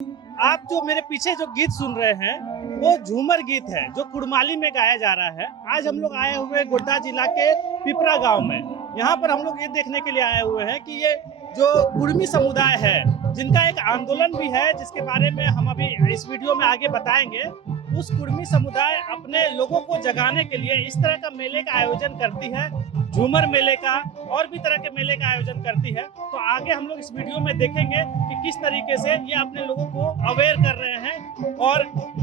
आप जो मेरे पीछे जो गीत सुन रहे हैं वो झूमर गीत है जो कुड़माली में गाया जा रहा है। आज हम लोग आए हुए गोड्डा जिला के पिपरा गांव में। यहाँ पर हम लोग ये देखने के लिए आए हुए हैं कि ये जो कुड़मी समुदाय है जिनका एक आंदोलन भी है जिसके बारे में हम अभी इस वीडियो में आगे बताएंगे। उस कुड़मी समुदाय अपने लोगों को जगाने के लिए इस तरह का मेले का आयोजन करती है, झूमर मेले का और भी तरह के मेले का आयोजन करती है। तो आगे हम लोग इस वीडियो में देखेंगे कि किस तरीके से ये अपने लोगों को अवेयर कर रहे हैं और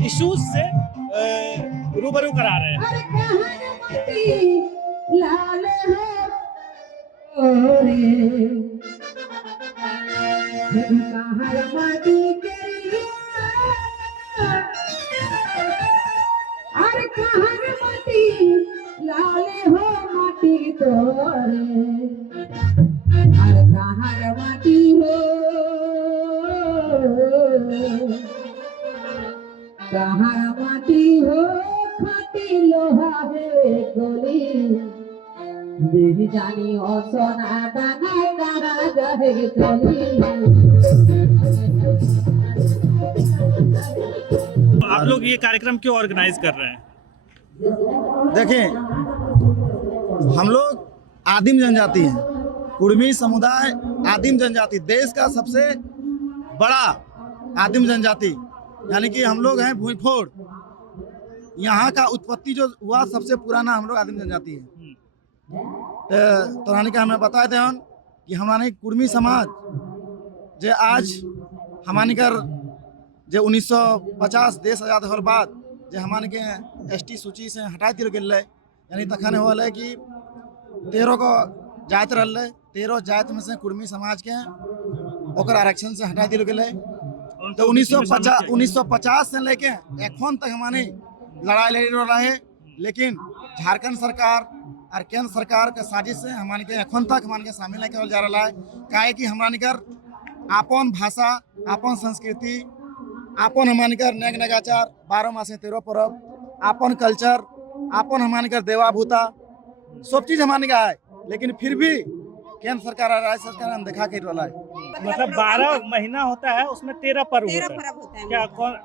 इश्यूज से रूबरू करा रहे हैं। लाले हो माटी तोरे हर कहाँ माटी हो कहाँ माटी हो खाटी लोहा है गोली देह जानी हो सोना दाना कहाँ जाए चली। आप लोग ये कार्यक्रम क्यों ऑर्गेनाइज कर रहे हैं? देखें, हम लोग आदिम जनजाति हैं, कुड़मी समुदाय आदिम जनजाति, देश का सबसे बड़ा आदिम जनजाति, यानी कि हम लोग हैं भूईफोड़। यहाँ का उत्पत्ति जो हुआ सबसे पुराना हम लोग आदिम जनजाति है। तो रानी का हमें बताए थे कि हमारे कुड़मी समाज जे आज हमारे कर जो 1950 देश आजाद होने बाद जे हमारे के एसटी सूची से हटा दिल गए, यानी तखन हो कि 13 को जात रहा, 13 जात में से कुड़मी समाज के ओकर आरक्षण से हटा दिल गए। तो 1950 से लेके एखन तक हमारे लड़ाई लड़ी रहा है, लेकिन झारखंड सरकार और केंद्र सरकार के साजिश से हमारे के एखन तक हमारे के शामिल नहीं करल जा रहा है। काहे कि हमारे कर आपन भाषा, आपन संस्कृति, आपन हमारे कर नेग नगाचार, 12 मासे 13 पर्व, आपन कल्चर, आपन हमारे कर देवा भूता, सब चीज हमारे का है, लेकिन फिर भी केंद्र सरकार और राज्य सरकार हम देखा के रहा है। मतलब 12 महीना होता है, उसमें 13 पर्व होता है। क्या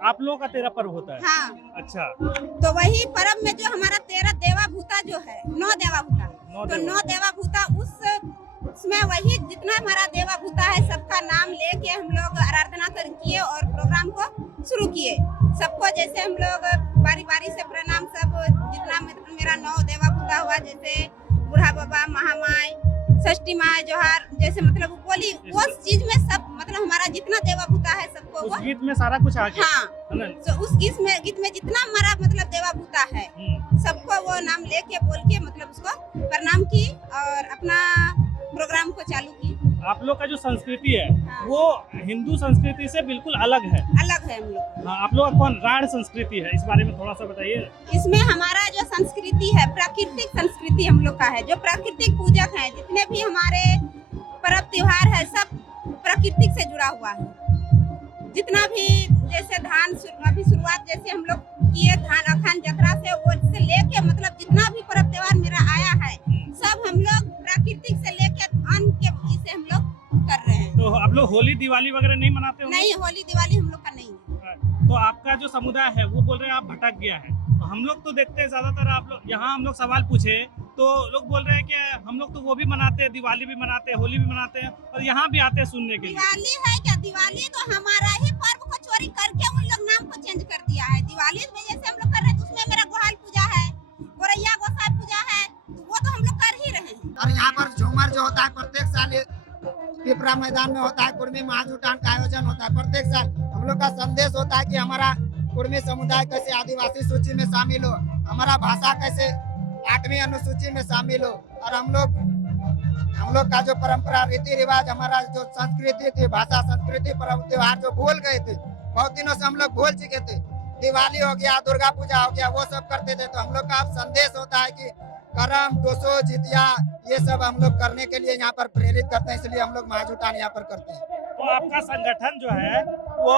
आप लोगों का 13 पर्व होता है? हाँ। अच्छा, तो वही पर्व में जो हमारा 13 देवा भूता जो है, 9 देवा भूता, तो 9 देवा भूता उसमें वही जितना हमारा देवा भूता है सबका नाम लेके हम लोग आराधना किए और प्रोग्राम को शुरू किए। सबको जैसे हम लोग बारी बारी से प्रणाम, सब जितना मेरा 9 देवा भूता हुआ, जैसे बूढ़ा बाबा, महामाई, षष्ठी माँ, जोहार, जैसे मतलब बोली उस चीज में सब मतलब हमारा जितना देवा भूता है सबको उस गीत में सारा कुछ आ गया। हाँ, तो उस गीत में जितना हमारा मतलब देवा भूता है सबको वो नाम लेके बोल के मतलब उसको प्रणाम की और अपना प्रोग्राम को चालू की। आप लोग का जो संस्कृति है हाँ। वो हिंदू संस्कृति से बिल्कुल अलग है। अलग है हम लोग। हाँ, आप लोग का कौन राढ़ संस्कृति है, इस बारे में थोड़ा सा बताइए। इसमें हमारा जो संस्कृति है प्राकृतिक संस्कृति हम लोग का है, जो प्राकृतिक पूजक है, जितने भी हमारे पर्व त्योहार है सब प्राकृतिक से जुड़ा हुआ है। जितना भी जैसे धान अभी शुरुआत जैसे हम लोग किए धान अखान जतरा से, वो से लेके मतलब जितना भी पर्व त्योहार मेरा आया है सब हम लोग प्राकृतिक से लेके अन्न के से हम लोग कर रहे हैं। तो आप लोग होली दिवाली वगैरह नहीं मनाते हो? नहीं, होली दिवाली हम लोग का नहीं है। तो आपका जो समुदाय है वो बोल रहे हैं आप भटक गया है। तो हम लोग तो देखते हैं ज्यादातर आप लोग यहाँ हम लोग सवाल पूछे तो लोग बोल रहे हैं कि हम लोग तो वो भी मनाते हैं, दिवाली भी मनाते हैं, होली भी मनाते हैं और यहाँ भी आते हैं सुनने के लिए। दिवाली है क्या? दिवाली तो हमारा ही पर्व को चोरी करके उन लोग नाम को चेंज कर दिया है। दिवाली में जैसे हम लोग कर रहे हैं तो उसमें मेरा गोहाल पूजा है, गोरैया गोसाई पूजा है, वो तो हम लोग कर ही रहे हैं। और यहाँ पर झूमर जो होता है प्रत्येक साल पिपरा मैदान में होता है, कुड़मी महाजुटान का आयोजन होता है प्रत्येक साल। हम लोग का संदेश होता है कि हमारा कुड़मी समुदाय कैसे आदिवासी सूची में शामिल हो, हमारा भाषा कैसे 8वीं अनुसूची में शामिल हो, और हम लोग का जो परंपरा रीति रिवाज, हमारा जो संस्कृति थी, भाषा संस्कृति पर्व त्योहार जो भूल गए थे, बहुत दिनों से हम लोग भूल चुके थे। दिवाली हो गया, दुर्गा पूजा हो गया, वो सब करते थे। तो हम लोग का संदेश होता है कि करम, टोसो, जितिया, ये सब हम लोग करने के लिए यहाँ पर प्रेरित करते हैं, इसलिए हम लोग महाजुटान यहाँ पर करते हैं। तो आपका संगठन जो है वो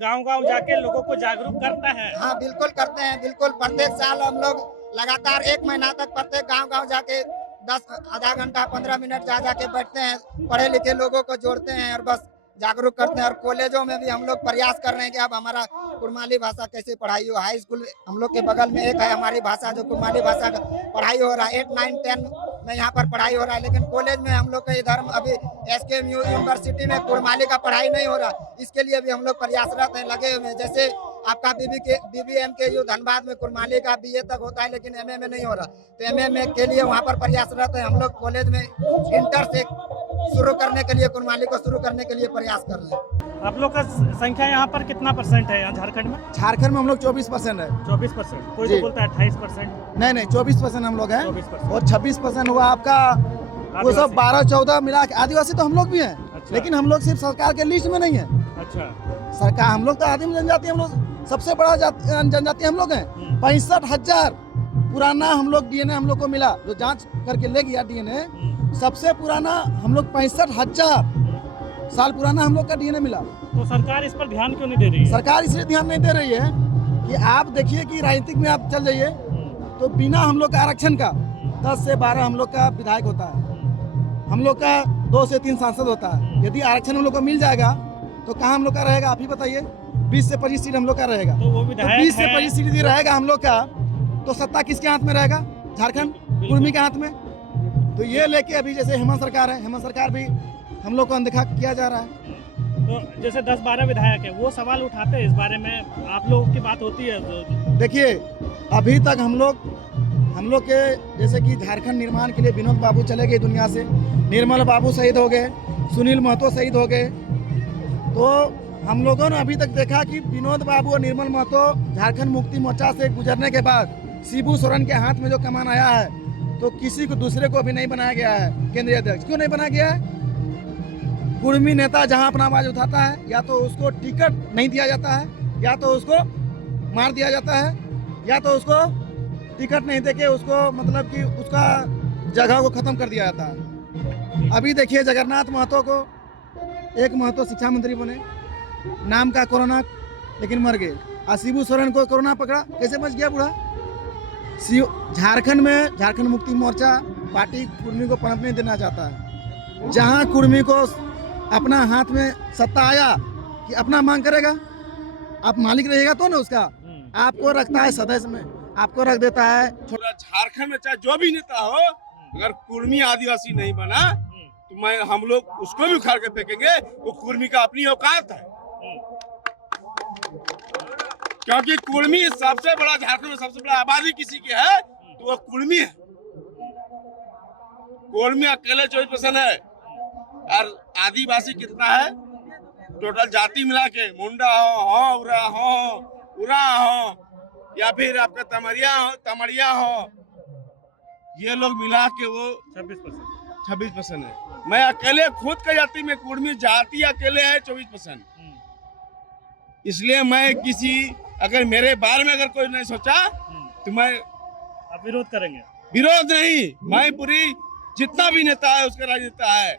गांव-गांव जाके लोगों को जागरूक करता है? हाँ, बिल्कुल करते हैं, बिल्कुल। प्रत्येक साल हम लोग लगातार 1 महीना तक प्रत्येक गांव-गांव जाके 10 आधा घंटा 15 मिनट जा जाके बैठते हैं, पढ़े लिखे लोगों को जोड़ते हैं और बस जागरूक करते हैं। और कॉलेजों में भी हम लोग प्रयास कर रहे हैं कि अब हमारा कुड़माली भाषा कैसे पढ़ाई हो। हाई स्कूल हम लोग के बगल में एक है हमारी भाषा जो कुड़माली भाषा का पढ़ाई हो रहा है। 8, 9, 10 में यहाँ पर पढ़ाई हो रहा है, लेकिन कॉलेज में हम लोग के इधर अभी SKMU यूनिवर्सिटी में कुड़माली का पढ़ाई नहीं हो रहा। इसके लिए भी हम लोग प्रयासरत हैं, लगे हुए हैं। जैसे आपका BBMKU धनबाद में कुड़माली का BA तक होता है, लेकिन MA में नहीं हो रहा। तो MA में के लिए वहाँ पर प्रयासरत है। हम लोग कॉलेज में इंटर से शुरू करने के लिए कुड़माली को शुरू करने के लिए प्रयास कर रहे हैं। आप लोग का संख्या यहाँ पर कितना % है यहाँ झारखंड में? झारखंड में हम लोग 24% है। 24%। कोई जी। तो बोलता है 28%। नहीं 24% हम लोग हैं। 24%। और 26% हुआ आपका वो सब 12-14 मिला के। आदिवासी तो हम लोग भी हैं। अच्छा। लेकिन हम लोग सिर्फ सरकार के लिस्ट में नहीं है। अच्छा। सरकार हम लोग तो आदिम जनजाति, हम लोग सबसे बड़ा जनजाति हम लोग हैं। 65,000 पुराना हम लोग DNA हम लोग को मिला, जो जांच करके ले गया DNA। सबसे पुराना हम लोग 65,000 साल पुराना हम लोग का DNA मिला। तो सरकार इस पर ध्यान क्यों नहीं दे रही है? सरकार इसलिए ध्यान नहीं दे रही है कि आप देखिए कि राजनीतिक में आप चल जाइए तो बिना हम लोग का आरक्षण का 10 से 12 हम लोग का विधायक होता है, हम लोग का 2 से 3 सांसद होता है। यदि आरक्षण हम लोग को मिल जाएगा तो कहाँ हम लोग का रहेगा, आप ही बताइए। 20 से 25 सीट हम लोग का रहेगा। तो वो तो विधायक 20 से है। 25 सीट यदि रहेगा हम लोग का, तो सत्ता किसके हाथ में रहेगा? झारखंड कुर्मी के हाथ में। तो ये लेके अभी जैसे हेमंत सरकार है, हेमंत सरकार भी हम लोग को अनदेखा किया जा रहा है। तो जैसे 10-12 विधायक है, वो सवाल उठाते हैं इस बारे में, आप लोगों की बात होती है तो? देखिए अभी तक हम लोग के जैसे कि झारखंड निर्माण के लिए विनोद बाबू चले गए दुनिया से, निर्मल बाबू शहीद हो गए, सुनील महतो शहीद हो गए। तो हम लोगों ने अभी तक देखा कि विनोद बाबू और निर्मल महतो झारखंड मुक्ति मोर्चा से गुजरने के बाद शिबू सोरेन के हाथ में जो कमान आया है, तो किसी को दूसरे को भी नहीं बनाया गया है केंद्रीय अध्यक्ष। क्यों नहीं बनाया गया है? कुर्मी नेता जहां अपना आवाज उठाता है, या तो उसको टिकट नहीं दिया जाता है, या तो उसको मार दिया जाता है, या तो उसको टिकट नहीं देके उसको मतलब कि उसका जगह को खत्म कर दिया जाता है। अभी देखिए जगन्नाथ महतो को, एक महतो शिक्षा मंत्री बने, नाम का कोरोना, लेकिन मर गए। और शिबू सोरेन को कोरोना पकड़ा, कैसे बच गया बूढ़ा? झारखंड में झारखंड मुक्ति मोर्चा पार्टी कुर्मी को पनप नहीं देना चाहता है। जहां कुर्मी को अपना हाथ में सत्ता आया कि अपना मांग करेगा, आप मालिक रहिएगा तो ना उसका, आपको रखता है सदस्य में, आपको रख देता है। झारखंड में चाहे जो भी नेता हो, अगर कुर्मी आदिवासी नहीं बना तो हम लोग उसको भी उखाड़ के फेंकेंगे। वो कुर्मी का अपनी औकात है, क्योंकि कुर्मी सबसे बड़ा, झारखंड में सबसे बड़ा आबादी किसी की है तो वो कुर्मी है। कुर्मी अकेले 24% है, और आदिवासी कितना है? टोटल जाति मिला के, मुंडा हो, उरा हो, या फिर आपका तमरिया हो, ये लोग मिला के वो 26% है। मैं अकेले खुद का जाति में कुर्मी जाति अकेले है 24%। इसलिए मैं किसी, अगर मेरे बारे में अगर कोई नहीं सोचा तो मैं, आप विरोध करेंगे? विरोध नहीं, मैं पूरी जितना भी नेता है उसका राजनेता है,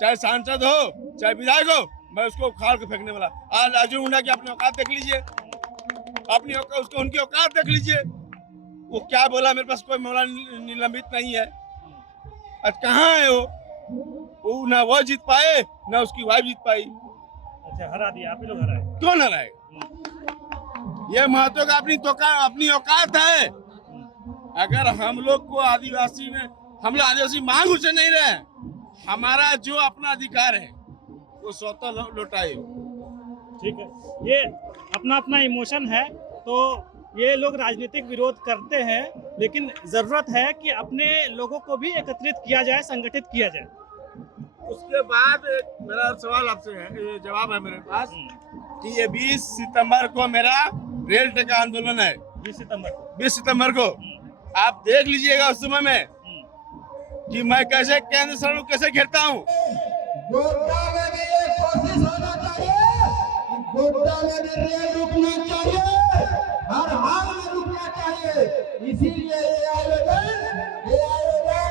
चाहे सांसद हो चाहे विधायक हो, मैं उसको उखाड़ के फेंकने वाला। आज राजू मुंडा की अपनी औकात देख लीजिए, अपनी औकात, उसको उनकी औकात देख लीजिए। वो क्या बोला, मेरे पास कोई मामला निलंबित नहीं है। आज कहाँ है वो ना वो जीत पाए ना उसकी वाइफ जीत पाई। अच्छा, हरा दिया, आप ही लोग हराए। क्यों ना रहेगा? ये महत्व का अपनी औकात है। अगर हम लोग को आदिवासी में, हम लोग आदिवासी मांग उसे नहीं रहे, हमारा जो अपना अधिकार है वो स्वतः लौटाए। ठीक है, ये अपना अपना इमोशन है, तो ये लोग राजनीतिक विरोध करते हैं, लेकिन जरूरत है कि अपने लोगों को भी एकत्रित किया जाए, संगठित किया जाए। उसके बाद मेरा सवाल आपसे है, ये जवाब है मेरे पास कि ये 20 सितंबर को मेरा रेल टेका आंदोलन है। 20 सितंबर को आप देख लीजिएगा उस समय में कि मैं कैसे केंद्र सरकार को कैसे घेरता हूँ। गोड्डा में भी ये कोशिश होना चाहिए कि गोड्डा में भी रेल रुकना चाहिए, हर हाल में रुकना चाहिए। इसीलिए ये आयोजन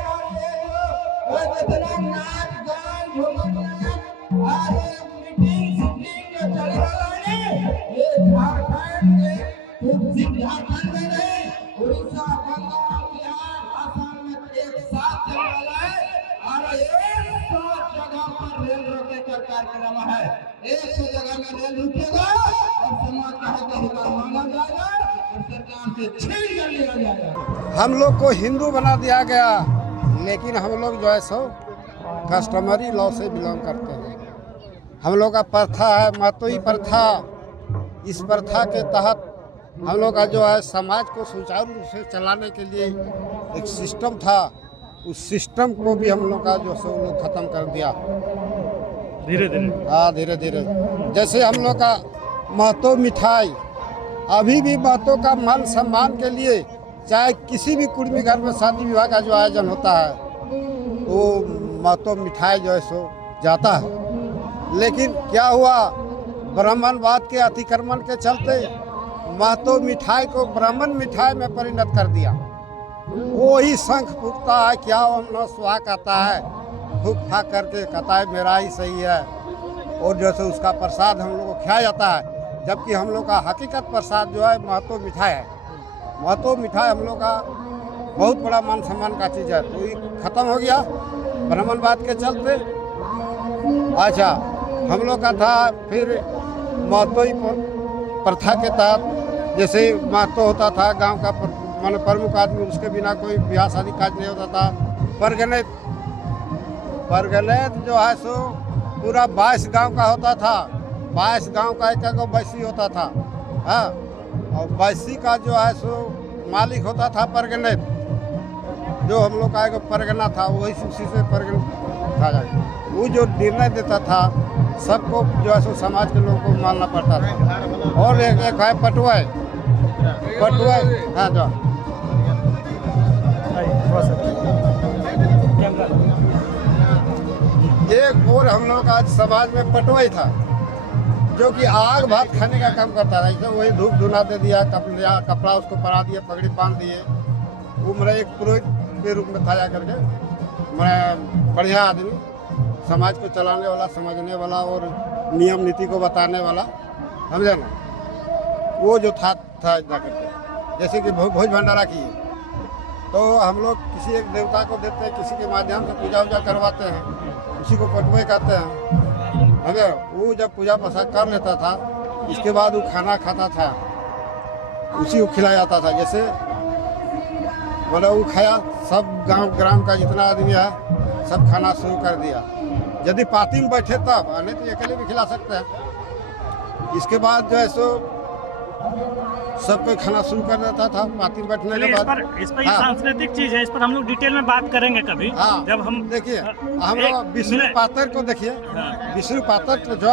और ये जो इतना नाच गान झूमर और मीटिंग जो चल रहा है, ये झारखंड में नहीं, उड़ीसा, बंगाल, बिहार, असम में एक साथ चल रहा है। और एक जगह पर रेल रोके का कार्यक्रम है। एक से जगह में रेल रुकेगा और समाज का हक अधिकार मांगा जाएगा और सरकार से छीन कर लिया जाएगा। हम लोग को हिंदू बना दिया गया, लेकिन हम लोग जो है सो कस्टमरी लॉ से बिलोंग करते हैं। हम लोग का प्रथा है महतोई प्रथा। इस प्रथा के तहत हम लोग का जो है समाज को सुचारू रूप से चलाने के लिए एक सिस्टम था, उस सिस्टम को भी हम लोग का जो सो लोग ख़त्म कर दिया धीरे धीरे। हाँ धीरे धीरे। जैसे हम लोग का महतो मिठाई, अभी भी महतो का मान सम्मान के लिए चाहे किसी भी कुर्मी घर में शादी विवाह का जो आयोजन होता है वो महतो मिठाई जो है सो जाता है। लेकिन क्या हुआ, ब्राह्मणवाद के अतिक्रमण के चलते महतो मिठाई को ब्राह्मण मिठाई में परिणत कर दिया। वही शंख फूकता है, क्या हम न सुहा कहता है, फूक फाक करके कहता है मेरा ही सही है, और जैसे उसका प्रसाद हम लोग को खाया जाता है। जबकि हम लोग का हकीकत प्रसाद जो है महतो मिठाई है। महतो मिठाई हम लोग का बहुत बड़ा मान सम्मान का चीज़ है, तो ये खत्म हो गया ब्राह्मणवाद के चलते। अच्छा, हम लोग का था फिर महतोई प्रथा के तहत, जैसे महतो होता था गांव का माने प्रमुख आदमी, उसके बिना कोई ब्याह शादी काज नहीं होता था। परगनेत जो है सो पूरा 22 गांव का होता था। 22 गांव का एक एक बैसी होता था। हाँ, और बैसी का जो है सो मालिक होता था परगनेत, जो हम लोग का एक परगना था, वही उसी से परगना था जाए। वो जो निर्णय देता था सबको जो है सो समाज के लोगों को मानना पड़ता था। और एक है पटुआ। हाँ जो एक और हम लोग आज समाज में पटवाई था, जो कि आग भात खाने का काम करता था। जैसे वही धूप धुना दे दिया, कपड़ा उसको पहना दिए, पगड़ी बांध दिए। वो मेरा एक पुरोहित के रूप में था जा करके, मैं बढ़िया आदमी, समाज को चलाने वाला, समझने वाला और नियम नीति को बताने वाला, समझे ना। वो जो था जा करके, जैसे कि भोज भंडारा किए तो हम लोग किसी एक देवता को देते हैं, किसी के माध्यम से पूजा वूजा करवाते हैं, उसी को पटवे कहते हैं। हमें वो जब पूजा प्रसाद कर लेता था, इसके बाद वो खाना खाता था, उसी को खिलाया जाता था। जैसे मतलब वो खाया, सब गांव ग्राम का जितना आदमी है सब खाना शुरू कर दिया। यदि पार्टी में बैठे तब, नहीं तो अकेले भी खिला सकते हैं। इसके बाद जो है सो सबको खाना शुरू कर देता था पार्टी में बैठने के बाद। इस पर ये सांस्कृतिक चीज है, इस पर हम लोग डिटेल में बात करेंगे कभी। हाँ, जब हम देखिए हम लोग विष्णु पात्र को देखिए। विष्णु पात्र जो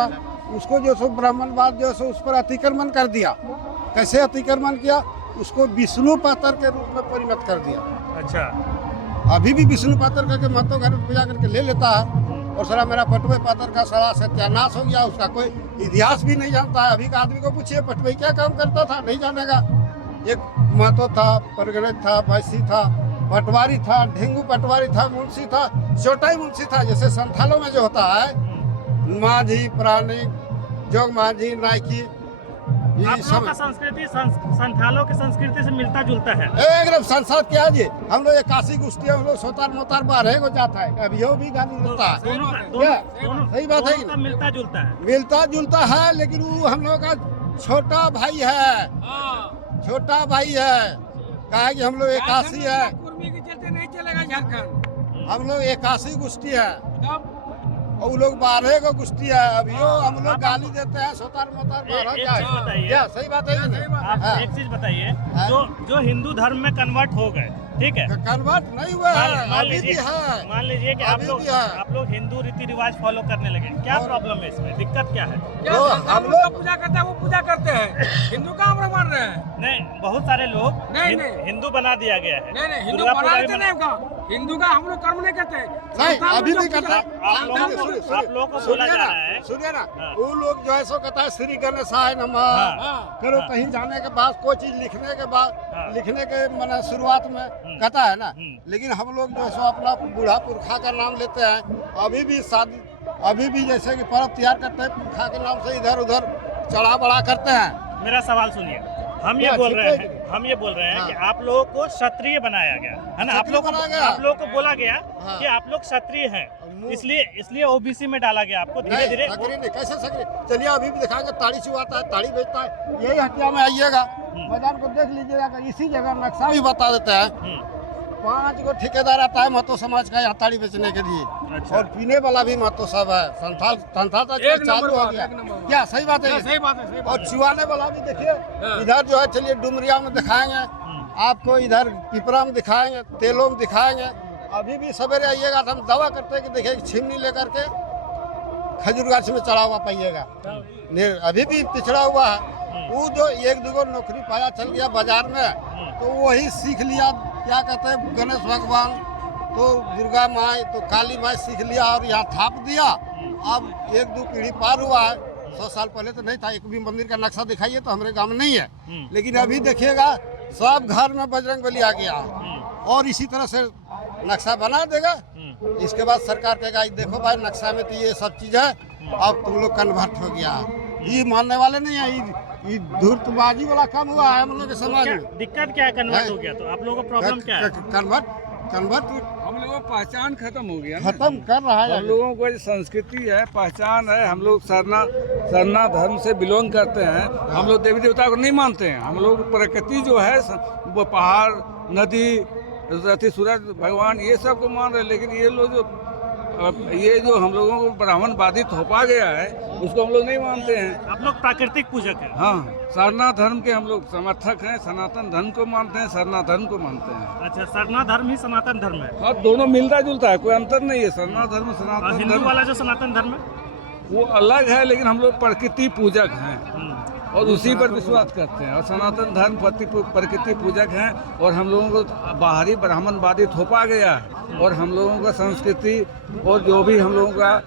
उसको जो सो ब्राह्मणवाद जो सो उस पर अतिक्रमण कर दिया। कैसे अतिक्रमण किया, उसको विष्णु पात्र के रूप में परिणत कर दिया। अच्छा, अभी भी विष्णु पात्र करके महतो घर में पूजा करके ले लेता है, और सारा मेरा पटवे पात्र का सारा सत्यानाश हो गया। उसका कोई इतिहास भी नहीं जानता है। अभी का आदमी को पूछिए पटवे क्या काम करता था, नहीं जानेगा। एक महतो था, परगनेत था, बैसी था, पटवारी था, ढेंगू पटवारी था, मुंशी था, चौटाई मुंशी था। जैसे संथालों में जो होता है माझी, प्राणी, जोग माझी, नायकी, आप लोग का संस्कृति संथालों की संस्कृति से मिलता जुलता है एकदम। संसद क्या जी, हम लोग 81 गुस्ती, हम लोग सोतार मोतार 12 को जाता है, अभी भी गाली देता है। सही बात है कि मिलता जुलता है, मिलता जुलता है। लेकिन वो हम लोग का छोटा भाई है, छोटा भाई है। कहा कि हम लोग 81 है, नहीं चलेगा झारखंड। हम लोग 81 गुस्ती है और वो लोग 12 को गुस्ती है। अभी हम लोग गाली देते हैं सोतार मोतार 12 बताइए। क्या सही बात है कि नहीं? आप एक चीज बताइए, जो हिंदू धर्म में कन्वर्ट हो गए, ठीक है, कन्वर्ट नहीं हुआ है, अभी भी है। मान लीजिए कि आप लोग हिंदू रीति रिवाज फॉलो करने लगे, क्या प्रॉब्लम है इसमें, दिक्कत क्या है? हम लोग पूजा करते हैं, वो पूजा करते हैं, हिंदू का हम मान रहे हैं। नहीं, बहुत सारे लोग हिंदू बना दिया गया है। नहीं, हिंदू बना देते नहीं का, हिंदू का हम लोग कर्म नहीं करते। नहीं, अभी भी करता है। आप लोगों को बोला जा रहा है, सुनिए ना, वो लोग जो है सो कहता है श्री गणेशाय नमः करो। कहीं जाने के बाद कोई चीज लिखने के बाद, लिखने के मैंने शुरुआत में कहता है ना, लेकिन हम लोग जो है सो अपना बूढ़ा पुरखा का नाम लेते हैं। अभी भी शादी, अभी भी जैसे कि पर्व त्योहार करते हैं, पुरखा के नाम से इधर उधर चढ़ा बढ़ा करते हैं। मेरा सवाल सुनिए, हम ये बोल रहे हैं कि आप लोगों को क्षत्रिय बनाया गया है ना, आप लोगों को बोला गया कि आप लोग क्षत्रिय हैं, इसलिए ओबीसी में डाला गया आपको धीरे धीरे। कैसे सक्रिय? चलिए अभी भी दिखाएंगे, ताड़ी चुवाता है, ताड़ी बेचता है, यही हटिया में आइएगा, बाजार को देख लीजिएगा, इसी जगह नक्शा भी बता देता है। 5 गो ठेकेदार आता है महतो समाज का यहाँ ताड़ी बेचने के लिए। अच्छा। और पीने वाला भी महतो सब है, संथाल चालू हो गया। क्या सही बात है? सही बात है। और चुवाने वाला भी देखिए, इधर जो है, चलिए डुमरिया में दिखाएंगे आपको, इधर पिपरा में दिखाएंगे, तेलों में दिखाएंगे। अभी भी सवेरे आइएगा तो हम दावा करते हैं कि देखिए छिमनी लेकर के खजूर गाछ में चढ़ा हुआ पाइएगा, अभी भी पिछड़ा हुआ है। वो जो 1-2 नौकरी पाया चल गया बाजार में, तो वही सीख लिया, क्या कहते हैं, गणेश भगवान तो दुर्गा माँ तो काली माँ सीख लिया और यहाँ थाप दिया। अब 1-2 पीढ़ी पार हुआ है। 100 साल पहले तो नहीं था, एक भी मंदिर का नक्शा दिखाइए तो हमारे गांव में नहीं है, लेकिन अभी देखिएगा सब घर में बजरंगबली आ गया और इसी तरह से नक्शा बना देगा। इसके बाद सरकार कहेगा देखो भाई नक्शा में तो ये सब चीज है, अब तुम लोग कन्वर्ट हो गया। ये मानने वाले नहीं है, ये धूर्तबाजी वाला काम हुआ है हम लोग के समाज में। दिक्कत क्या है कन्वर्ट हो गया तो आप लोगों का प्रॉब्लम क्या है? कन्वर्ट हम लोगों की पहचान खत्म हो गया, खत्म कर रहा है। हम लोगों को संस्कृति है, पहचान है। हम लोग सरना धर्म से बिलोंग करते हैं। हम लोग देवी देवता को नहीं मानते हैं। हम लोग प्रकृति जो है वो पहाड़, नदी, सूरज भगवान ये सब को मान रहे हैं। लेकिन ये जो हम लोगों को ब्राह्मणवादी थोपा गया है उसको हम लोग नहीं मानते हैं। आप लोग प्राकृतिक पूजक हैं? हाँ, सरना धर्म के हम लोग समर्थक हैं। सनातन धर्म को मानते हैं, सरना धर्म को मानते हैं। अच्छा, सरना धर्म ही सनातन धर्म है? हाँ, दोनों मिलता जुलता है, कोई अंतर नहीं है। सरना धर्म सनातन हिंदू धर्म वाला जो सनातन धर्म है वो अलग है, लेकिन हम लोग प्रकृति पूजक हैं और उसी पर विश्वास करते हैं। और सनातन धर्म प्रकृति पूजक हैं और हम लोगों को बाहरी ब्राह्मणवादी थोपा गया है और हम लोगों का संस्कृति और जो भी हम लोगों का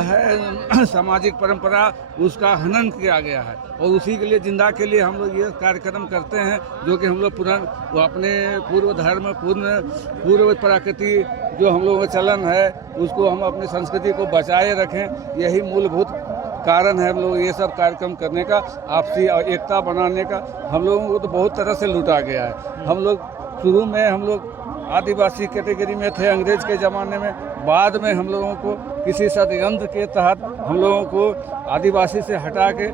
है सामाजिक परंपरा उसका हनन किया गया है। और उसी के लिए जिंदा के लिए हम लोग ये कार्यक्रम करते हैं, जो कि हम लोग अपने पूर्व धर्म पूर्व प्रकृति जो हम लोगों का चलन है उसको हम अपनी संस्कृति को बचाए रखें। यही मूलभूत कारण है हम लोग ये सब कार्यक्रम करने का, आपसी एकता बनाने का। हम लोगों को तो बहुत तरह से लूटा गया है। हम लोग शुरू में हम लोग आदिवासी कैटेगरी में थे अंग्रेज के ज़माने में, बाद में हम लोगों को किसी षड्यंत्र के तहत हम लोगों को आदिवासी से हटा के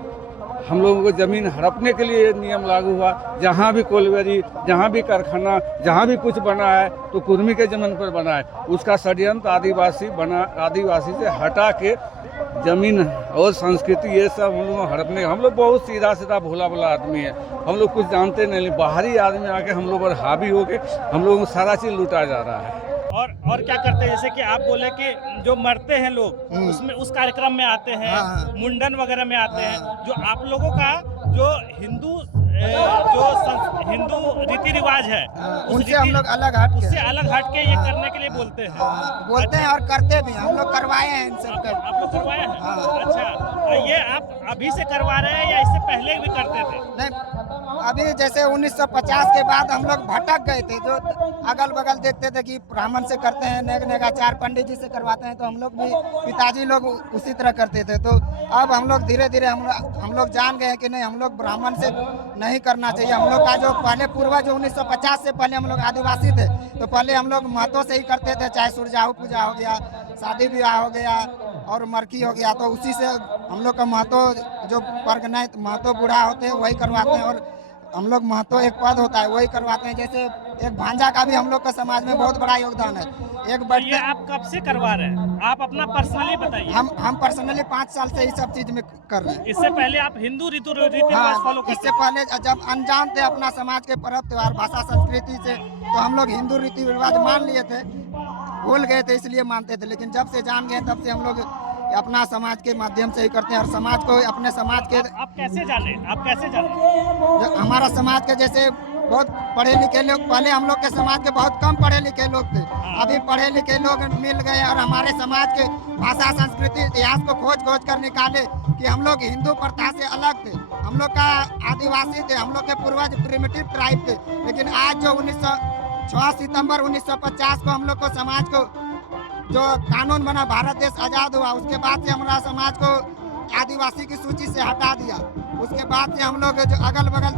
हम लोगों को ज़मीन हड़पने के लिए नियम लागू हुआ। जहाँ भी कोलवेरी, जहाँ भी कारखाना, जहाँ भी कुछ बना है तो कुर्मी के ज़मीन पर बना है। उसका षड्यंत्र आदिवासी से हटा के जमीन और संस्कृति ये सब हम लोग हड़पने। हम लोग बहुत सीधा भोला आदमी है, हम लोग कुछ जानते नहीं। बाहरी आदमी आके हम लोग पर हावी होके हम लोगों को सारा चीज़ लूटा जा रहा है। और क्या करते हैं, जैसे कि आप बोले कि जो मरते हैं लोग उसमें उस कार्यक्रम में आते हैं, मुंडन वगैरह में आते हैं। जो आप लोगों का जो हिंदू रीति रिवाज है उनसे हम लोग अलग हट के ये करने के लिए बोलते हैं और करते भी। हम लोग करवाए हैं इन सब कर। आप लोग करवाए हैं? अच्छा, ये आप अभी से करवा रहे हैं या इससे पहले भी करते थे? नहीं, अभी जैसे 1950 के बाद हम लोग भटक गए थे, जो अगल बगल देखते थे कि ब्राह्मण से करते हैं, नेगाचार पंडित जी से करवाते हैं, तो हम लोग भी पिताजी लोग उसी तरह करते थे। तो अब हम लोग धीरे धीरे हम लोग जान गए कि नहीं, हम लोग ब्राह्मण से नहीं करना चाहिए। हम लोग का जो पहले पूर्वज 1950 से पहले हम लोग आदिवासी थे, तो पहले हम लोग महतो से ही करते थे, चाहे सुरजाहू पूजा हो गया, शादी ब्याह हो गया और मरकी हो गया, तो उसी से हम लोग का महतो जो परगना महतो बूढ़ा होते हैं वही करवाते हैं। और हम लोग महतो एक पद होता है वही करवाते हैं। जैसे एक भांजा का भी हम लोग का समाज में बहुत बड़ा योगदान है। ये आप कब से करवा रहे हैं? आप अपना पर्सनली बताइए। हम पर्सनली 5 साल से ही सब चीज में कर रहे हैं। इससे पहले आप हिंदू रीति रिवाज फॉलो करते? इससे पहले जब अनजान थे अपना समाज के पर्व त्योहार भाषा संस्कृति से, तो हम लोग हिंदू रीति रिवाज मान लिए थे, भूल गए थे इसलिए मानते थे। लेकिन जब से जान गए तब से हम लोग अपना समाज के माध्यम से ही करते हैं। और समाज को अपने समाज के आप कैसे जाने? हमारा समाज के जैसे बहुत पढ़े लिखे लोग, पहले हम लोग के समाज के बहुत कम पढ़े लिखे लोग थे, अभी पढ़े लिखे लोग मिल गए और हमारे समाज के भाषा संस्कृति इतिहास को खोज कर निकाले कि हम लोग हिंदू प्रथा से अलग थे। हम लोग का आदिवासी थे, हम लोग के पूर्वज प्रिमिटिव ट्राइब थे। लेकिन आज जो 6 सितंबर 1950 को हम लोग को समाज को जो कानून बना, भारत देश आज़ाद हुआ, उसके बाद से हमारा समाज को आदिवासी की सूची से हटा दिया। उसके बाद से हम लोग जो अगल बगल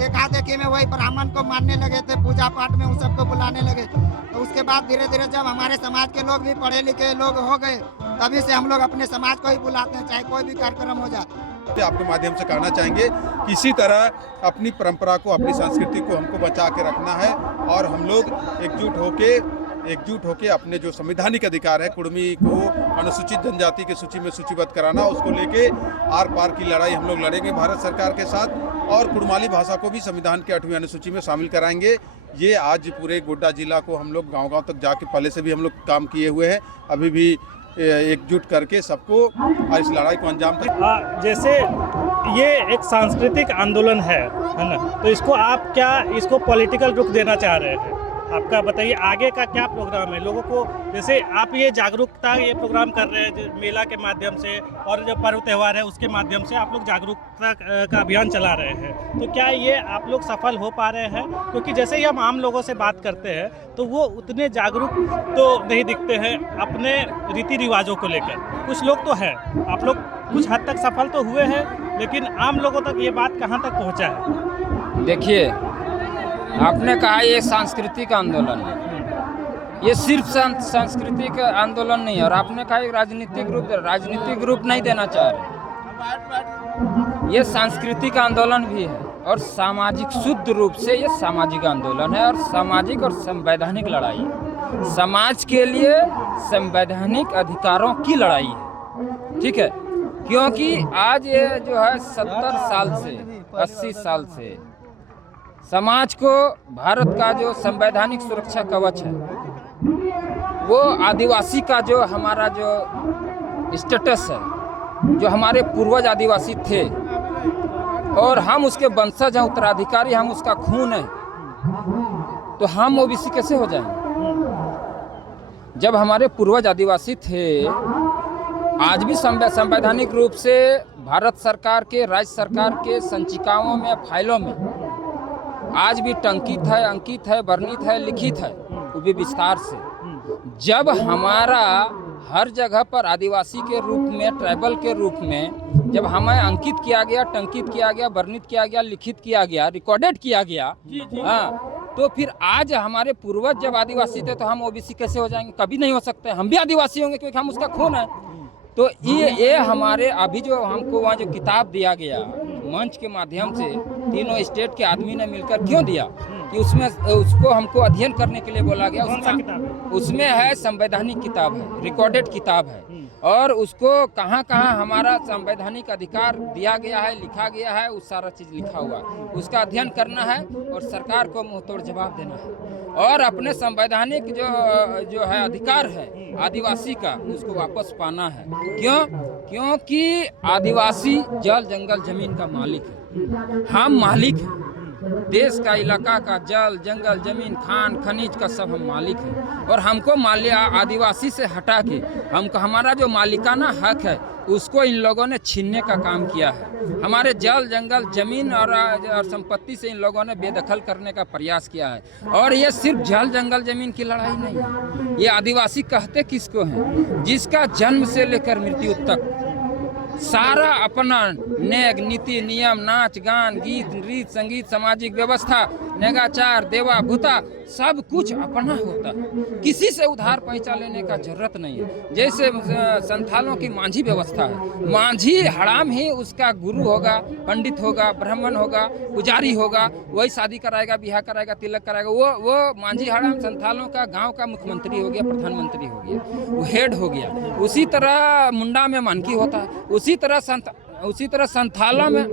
देखा देखी में वही ब्राह्मण को मानने लगे थे, पूजा पाठ में उन सबको बुलाने लगे। तो उसके बाद धीरे धीरे जब हमारे समाज के लोग भी पढ़े लिखे लोग हो गए, तभी से हम लोग अपने समाज को ही बुलाते हैं, चाहे कोई भी कार्यक्रम हो जाए। आपके माध्यम से कहना चाहेंगे कि इसी तरह अपनी परंपरा को, अपनी संस्कृति को हमको बचा के रखना है और हम लोग एकजुट होके अपने जो संवैधानिक अधिकार है कुर्मी को अनुसूचित जनजाति की सूची में सूचीबद्ध कराना, उसको लेके आर पार की लड़ाई हम लोग लड़ेंगे भारत सरकार के साथ और कुड़माली भाषा को भी संविधान के 8वीं अनुसूची में शामिल कराएंगे। ये आज पूरे गोड्डा जिला को हम लोग गांव-गांव तक जाके पहले से भी हम लोग काम किए हुए हैं, अभी भी एकजुट करके सबको इस लड़ाई को अंजाम तक। जैसे ये एक सांस्कृतिक आंदोलन है ना, तो इसको आप क्या इसको पॉलिटिकल रुख देना चाह रहे हैं? आपका बताइए आगे का क्या प्रोग्राम है लोगों को, जैसे आप ये जागरूकता ये प्रोग्राम कर रहे हैं मेला के माध्यम से और जो पर्व त्यौहार है उसके माध्यम से आप लोग जागरूकता का अभियान चला रहे हैं, तो क्या ये आप लोग सफल हो पा रहे हैं? क्योंकि जैसे ही हम आम लोगों से बात करते हैं तो वो उतने जागरूक तो नहीं दिखते हैं अपने रीति रिवाजों को लेकर। कुछ लोग तो हैं, आप लोग कुछ हद तक सफल तो हुए हैं, लेकिन आम लोगों तक ये बात कहाँ तक पहुँचा है? देखिए, आपने कहा ये सांस्कृतिक आंदोलन है, ये सिर्फ सांस्कृतिक आंदोलन नहीं है, और आपने कहा एक राजनीतिक रूप नहीं देना चाह रहे। ये सांस्कृतिक आंदोलन भी है और सामाजिक, शुद्ध रूप से ये सामाजिक आंदोलन है और सामाजिक और संवैधानिक लड़ाई है। समाज के लिए संवैधानिक अधिकारों की लड़ाई है, ठीक है? क्योंकि आज ये जो है 70 साल से 80 साल से समाज को भारत का जो संवैधानिक सुरक्षा कवच है, वो आदिवासी का जो हमारा जो स्टेटस है, जो हमारे पूर्वज आदिवासी थे और हम उसके वंशज हैं, उत्तराधिकारी, हम उसका खून है, तो हम ओबीसी कैसे हो जाएंगे? जब हमारे पूर्वज आदिवासी थे, आज भी संवैधानिक रूप से भारत सरकार के, राज्य सरकार के संचिकाओं में, फाइलों में आज भी टंकित है, अंकित है, वर्णित है, लिखित है, वो भी विस्तार से। जब हमारा हर जगह पर आदिवासी के रूप में, ट्राइबल के रूप में जब हमें अंकित किया गया, टंकित किया गया, वर्णित किया गया, लिखित किया गया, रिकॉर्डेड किया गया, हाँ, तो फिर आज हमारे पूर्वज जब आदिवासी थे तो हम ओबीसी कैसे हो जाएंगे? कभी नहीं हो सकते। हम भी आदिवासी होंगे क्योंकि हम उसका खून है। तो ये हमारे अभी जो हमको वहाँ जो किताब दिया गया मंच के माध्यम से, तीनों स्टेट के आदमी ने मिलकर क्यों दिया कि उसमें उसको हमको अध्ययन करने के लिए बोला गया। उसमें है संवैधानिक किताब है, रिकॉर्डेड किताब है, और उसको कहाँ कहाँ हमारा संवैधानिक अधिकार दिया गया है, लिखा गया है, उस सारा चीज़ लिखा हुआ, उसका अध्ययन करना है और सरकार को मुंहतोड़ जवाब देना है और अपने संवैधानिक जो है अधिकार है आदिवासी का, उसको वापस पाना है। क्यों? क्योंकि आदिवासी जल, जंगल, जमीन का मालिक है। हम मालिक हैं देश का, इलाका का, जल, जंगल, जमीन, खान, खनिज का सब हम मालिक हैं, और हमको आदिवासी से हटा के हमको हमारा जो मालिकाना हक है उसको इन लोगों ने छीनने का काम किया है। हमारे जल, जंगल, जमीन और संपत्ति से इन लोगों ने बेदखल करने का प्रयास किया है। और ये सिर्फ जल, जंगल, जमीन की लड़ाई नहीं है, ये आदिवासी कहते किसको हैं? जिसका जन्म से लेकर मृत्यु तक सारा अपना नेग, नीति, नियम, नाच, गान, गीत, नृत्य, संगीत, सामाजिक व्यवस्था, नेगाचार, देवा भूता, सब कुछ अपना होता है। किसी से उधार पैसा लेने का जरूरत नहीं है। जैसे संथालों की मांझी व्यवस्था है, मांझी हड़ाम ही उसका गुरु होगा, पंडित होगा, ब्राह्मण होगा, पुजारी होगा, वही शादी कराएगा, ब्याह कराएगा, तिलक कराएगा। वो मांझी हड़ाम संथालों का गांव का मुख्यमंत्री हो गया, प्रधानमंत्री हो गया, वो हेड हो गया। उसी तरह मुंडा में मानकी होता है, उसी तरह संथालों में,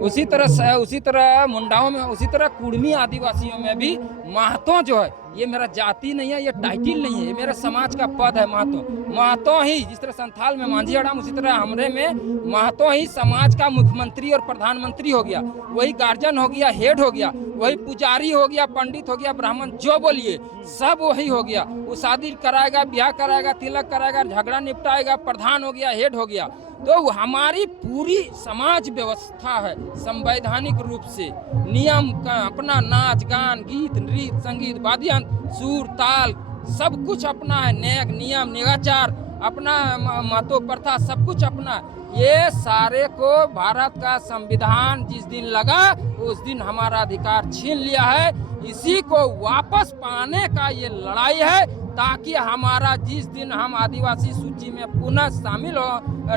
उसी तरह मुंडाओं में, उसी तरह कुड़मी आदिवासियों में भी महतो जो है, ये मेरा जाति नहीं है, ये टाइटिल नहीं है, ये मेरा समाज का पद है। महतो ही, जिस तरह संथाल में मांझी हड़ाम, उसी तरह हमरे में महतो ही समाज का मुख्यमंत्री और प्रधानमंत्री हो गया, वही गार्जियन हो गया, हेड हो गया, वही पुजारी हो गया, पंडित हो गया, ब्राह्मण, जो बोलिए सब वही हो गया। वो शादी कराएगा, ब्याह कराएगा, तिलक कराएगा, झगड़ा निपटाएगा, प्रधान हो गया, हेड हो गया। तो हमारी पूरी समाज व्यवस्था है संवैधानिक रूप से, नियम का अपना, नाच, गान, गीत, नृत्य, संगीत, वाद्ययंत्र, सुर, ताल, सब कुछ अपना है, नेग, नियम, निगाचार, अपना महतो प्रथा सब कुछ अपना, ये सारे को भारत का संविधान जिस दिन लगा उस दिन हमारा अधिकार छीन लिया है। इसी को वापस पाने का ये लड़ाई है, ताकि हमारा जिस दिन हम आदिवासी सूची में पुनः शामिल हो,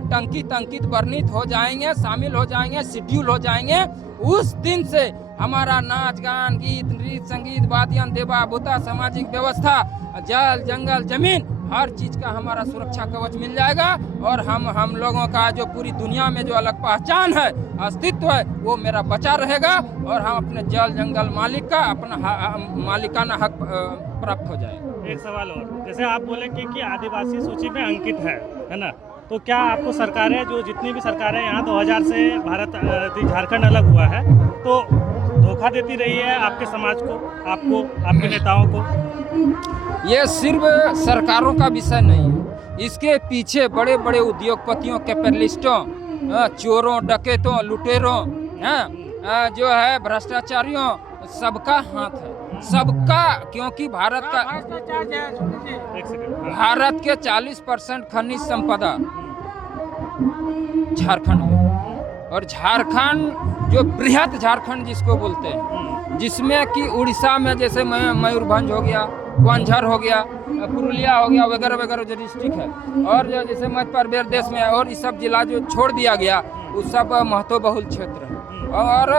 टंकित वर्णित हो जाएंगे, शामिल हो जाएंगे, शेड्यूल हो जाएंगे, उस दिन से हमारा नाच गान गीत नृत्य संगीत वाद्यन देवा भूता सामाजिक व्यवस्था जल जंगल जमीन हर चीज का हमारा सुरक्षा कवच मिल जाएगा। और हम लोगों का जो पूरी दुनिया में जो अलग पहचान है, अस्तित्व है, वो मेरा बचा रहेगा और हम अपने जल जंगल मालिक का अपना मालिकाना हक प्राप्त हो जाएगा। एक सवाल और, जैसे आप बोले कि आदिवासी सूची में अंकित है ना, तो क्या आपको सरकारें जो जितनी भी सरकारें यहाँ 2000 से झारखंड अलग हुआ है, तो धोखा देती रही है आपके समाज को, आपको, आपके नेताओं को? ये सिर्फ सरकारों का विषय नहीं है, इसके पीछे बड़े बड़े उद्योगपतियों, कैपिटलिस्टों, चोरों, डकैतों, लुटेरों, जो है भ्रष्टाचारियों, सबका हाथ है, सबका। क्योंकि भारत के 40% खनिज संपदा झारखंड में, और झारखंड जो बृहद झारखंड जिसको बोलते हैं, जिसमें कि उड़ीसा में जैसे मयूरभंज हो गया, क्वांझर हो गया, पुरुलिया हो गया, वगैरह वगैरह जो डिस्ट्रिक्ट है, और जो जैसे मध्य प्रदेश में और ये सब जिला जो छोड़ दिया गया, वो सब महतो बहुल क्षेत्र है। और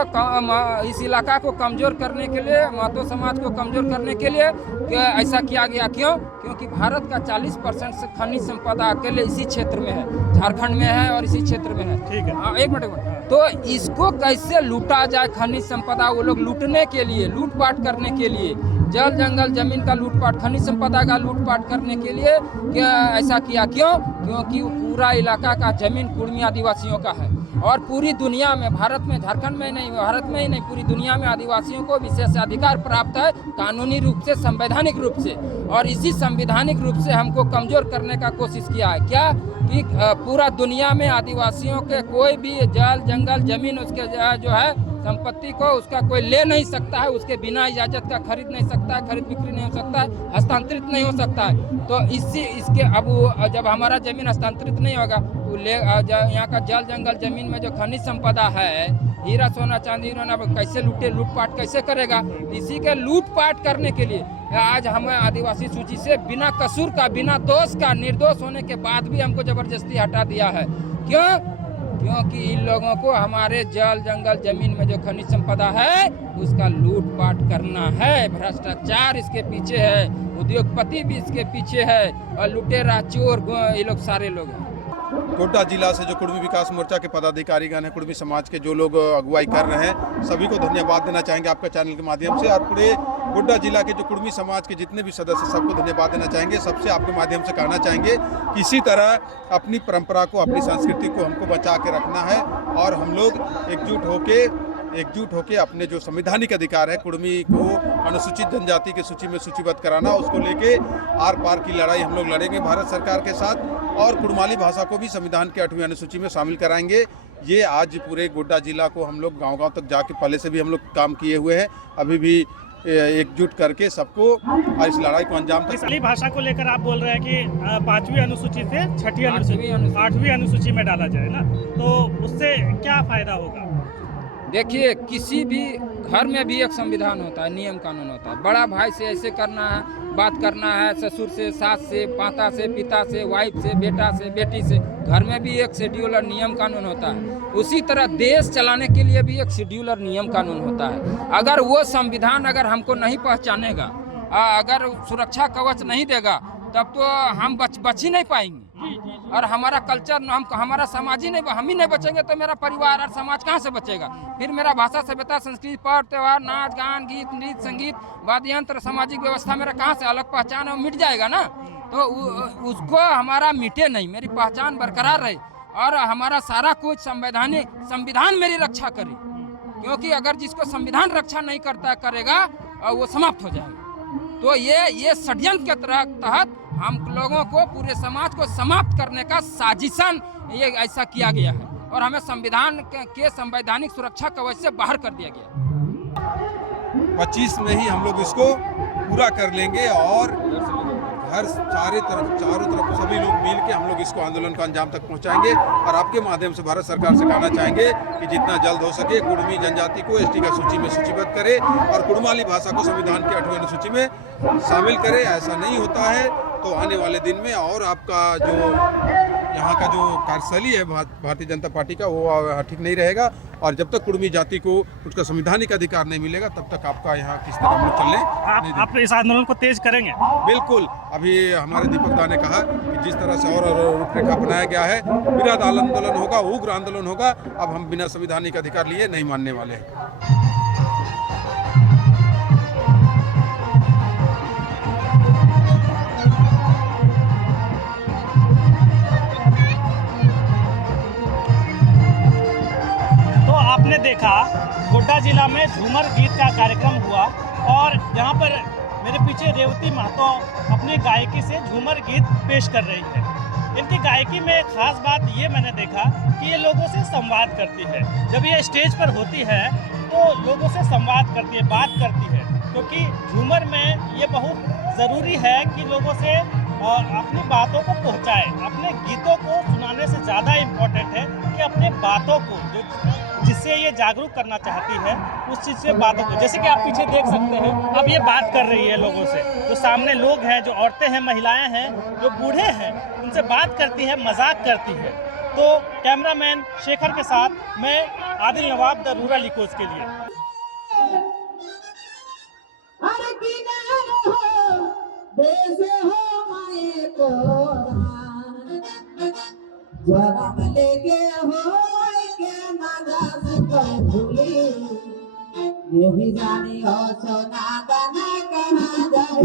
इस इलाका को कमज़ोर करने के लिए, महतो समाज को कमज़ोर करने के लिए ऐसा किया गया। क्यों? क्योंकि भारत का 40% से खनिज संपदा अकेले इसी क्षेत्र में है, झारखंड में है और इसी क्षेत्र में है। ठीक है, एक मिनट। तो इसको कैसे लूटा जाए, खनिज संपदा वो लोग लूटने के लिए, लूटपाट करने के लिए, जल जंगल जमीन का लूटपाट, खनिज संपदा का लूटपाट करने के लिए क्या ऐसा किया? क्यों? क्योंकि वो पूरा इलाका का जमीन कुर्मी आदिवासियों का है, और पूरी दुनिया में, भारत में, झारखंड में नहीं, भारत में ही नहीं, पूरी दुनिया में आदिवासियों को विशेषाधिकार प्राप्त है, कानूनी रूप से, संवैधानिक रूप से। और इसी संवैधानिक रूप से हमको कमजोर करने का कोशिश किया है। क्या कि पूरा दुनिया में आदिवासियों के कोई भी जल जंगल जमीन उसके जो है संपत्ति को उसका कोई ले नहीं सकता है, उसके बिना इजाजत का खरीद नहीं सकता है, खरीद बिक्री नहीं हो सकता है, हस्तांतरित नहीं हो सकता है। तो इसके अब जब हमारा जमीन हस्तांतरित नहीं होगा तो यहाँ का जल जंगल जमीन में जो खनिज संपदा है, हीरा सोना चांदी कैसे लूटपाट कैसे करेगा? इसी के लूटपाट करने के लिए आज हमें आदिवासी सूची से बिना कसूर का, बिना दोष का, निर्दोष होने के बाद भी हमको जबरदस्ती हटा दिया है। क्यों? क्योंकि इन लोगों को हमारे जल जंगल जमीन में जो खनिज संपदा है उसका लूटपाट करना है। भ्रष्टाचार इसके पीछे है, उद्योगपति भी इसके पीछे है, और लुटेरा चोर ये लोग सारे लोग हैं। गोड्डा जिला से जो कुर्मी विकास मोर्चा के पदाधिकारीगण हैं, कुर्मी समाज के जो लोग अगुवाई कर रहे हैं, सभी को धन्यवाद देना चाहेंगे आपका चैनल के माध्यम से, और पूरे गोड्डा जिला के जो कुर्मी समाज के जितने भी सदस्य सबको धन्यवाद देना चाहेंगे। सबसे आपके माध्यम से कहना चाहेंगे कि इसी तरह अपनी परंपरा को, अपनी संस्कृति को हमको बचा के रखना है, और हम लोग एकजुट होके अपने जो संवैधानिक अधिकार है, कुर्मी को अनुसूचित जनजाति के सूची में सूचीबद्ध कराना, उसको लेके आर पार की लड़ाई हम लोग लड़ेंगे भारत सरकार के साथ, और कुड़माली भाषा को भी संविधान के 8वीं अनुसूची में शामिल कराएंगे। ये आज पूरे गोड्डा जिला को हम लोग गांव-गांव तक जाके पहले से भी हम लोग काम किए हुए हैं, अभी भी एकजुट करके सबको और इस लड़ाई को अंजाम तक। कुड़माली भाषा को लेकर आप बोल रहे हैं कि 5वीं अनुसूची से 6वीं अनुसूची, 8वीं अनुसूची में डाला जाए ना, तो उससे क्या फायदा होगा? देखिए, किसी भी घर में भी एक संविधान होता है, नियम कानून होता है। बड़ा भाई से ऐसे करना है, बात करना है, ससुर से, सास से, माता से, पिता से, वाइफ से, बेटा से, बेटी से, घर में भी एक शेड्यूल और नियम कानून होता है। उसी तरह देश चलाने के लिए भी एक शेड्यूल और नियम कानून होता है। अगर वो संविधान अगर हमको नहीं पहचानेगा, अगर सुरक्षा कवच नहीं देगा, तब तो हम बच ही नहीं पाएंगे, और हमारा कल्चर, हमारा समाज ही नहीं, हम ही नहीं बचेंगे तो मेरा परिवार और समाज कहाँ से बचेगा? फिर मेरा भाषा, सभ्यता, संस्कृति, पर्व, त्योहार, नाच गान, गीत नृत्य संगीत, वाद्य यंत्र, सामाजिक व्यवस्था मेरा कहाँ से अलग पहचान है, मिट जाएगा ना। तो उसको हमारा मिटे नहीं, मेरी पहचान बरकरार रहे, और हमारा सारा कुछ संविधान मेरी रक्षा करे। क्योंकि अगर जिसको संविधान रक्षा नहीं करेगा वो समाप्त हो जाएगा। तो ये षड्यंत्र के तहत हम लोगों को, पूरे समाज को समाप्त करने का साजिशन ये ऐसा किया गया है, और हमें संविधान के संवैधानिक सुरक्षा कवच से बाहर कर दिया गया। 25 में ही हम लोग इसको पूरा कर लेंगे, और चारों तरफ सभी लोग मिल के हम लोग इसको आंदोलन को अंजाम तक पहुंचाएंगे। और आपके माध्यम से भारत सरकार से कहना चाहेंगे कि जितना जल्द हो सके कुड़मी जनजाति को एसटी का सूची में सूचीबद्ध करे और कुड़माली भाषा को संविधान की 8वीं अनुसूची में शामिल करे। ऐसा नहीं होता है तो आने वाले दिन में और आपका जो यहाँ का जो कार्यशैली है भारतीय जनता पार्टी का वो ठीक नहीं रहेगा। और जब तक कुड़मी जाति को उसका संवैधानिक अधिकार नहीं मिलेगा तब तक आपका यहाँ किस तरह हम लोग चलने आप इस आंदोलन को तेज करेंगे? बिल्कुल। अभी हमारे दीपक दा ने कहा कि जिस तरह से और रूपरेखा अपनाया गया है, विराट आंदोलन होगा, उग्र आंदोलन होगा। अब हम बिना संवैधानिक अधिकार लिए नहीं मानने वाले हैं। आपने देखा गोड्डा जिला में झूमर गीत का कार्यक्रम हुआ और यहाँ पर मेरे पीछे रेवती महतो अपनी गायकी से झूमर गीत पेश कर रही है। इनकी गायकी में खास बात ये मैंने देखा कि ये लोगों से संवाद करती है। जब ये स्टेज पर होती है तो लोगों से संवाद करती है, बात करती है, क्योंकि झूमर में ये बहुत ज़रूरी है कि लोगों से अपनी बातों को पहुँचाए। अपने गीतों को सुनाने से ज़्यादा इम्पोर्टेंट है कि अपने बातों को जिससे ये जागरूक करना चाहती है उस चीज़ से बातों को, जैसे कि आप पीछे देख सकते हैं अब ये बात कर रही है लोगों से। जो सामने लोग हैं, जो औरतें हैं, महिलाएं हैं, जो बूढ़े हैं, उनसे बात करती है, मजाक करती है। तो कैमरामैन शेखर के साथ मैं आदिल नवाब, द रूरल इकोस के लिए। जन्म लेके हो के मांगा भूली यही जानी हो सोना गाना कहाँ जाए।